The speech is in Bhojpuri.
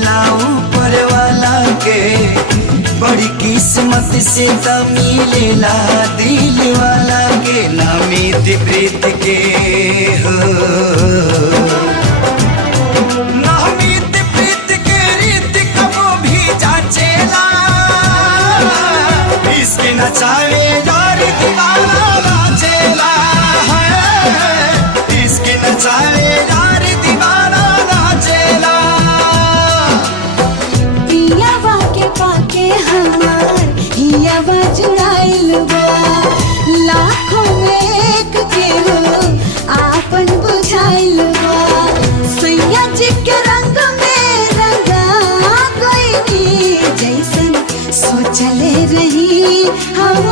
मिलेला ऊपर वाला के, बड़ी किस्मत से त मिलेला दिल वाला के, ना मीत प्रीत के हो, ना मीत प्रीत के रीत कबो भी जाचेला, इसके नचावे यार दीवाना नाचेला है, इसके नचावे यार दीवाना नाचेला। पियावा के पाके हमार हियावा जुड़ाइल बा, लाखों में एक के हो आपन बुझाइल बा, सैया जी के रंग में रंगा कोई नी, जैसन सोचले रही हम